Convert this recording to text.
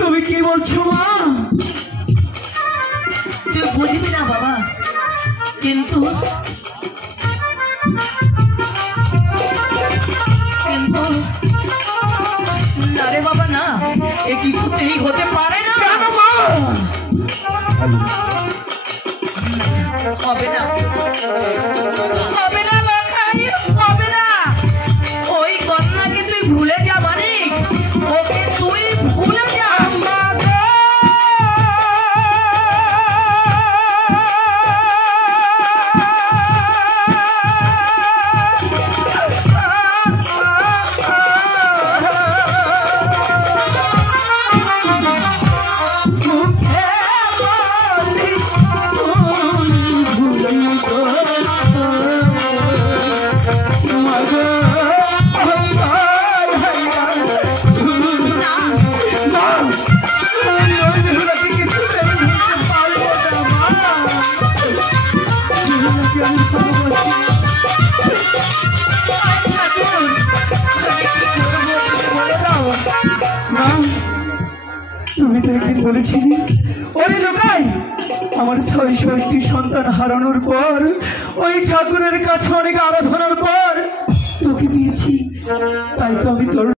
তুমি কি বলছো মা? তুই বুঝবি না বাবা, কিন্তু না রে বাবা, না, এ কিছুতেই হতে পারে না। হবে না, হবে না লখাই, হবে না। ওই কন্যাকে তুই ভুলে যা মানিক, ওকে তুই ভুলে যা। তুমি তো একদিন বলেছিলে ওই লোকাই আমার ৬৬টি সন্তান হারানোর পর, ওই ঠাকুরের কাছে অনেক আরাধনার পর তোকে পেয়েছি, তাই তো আমি তোর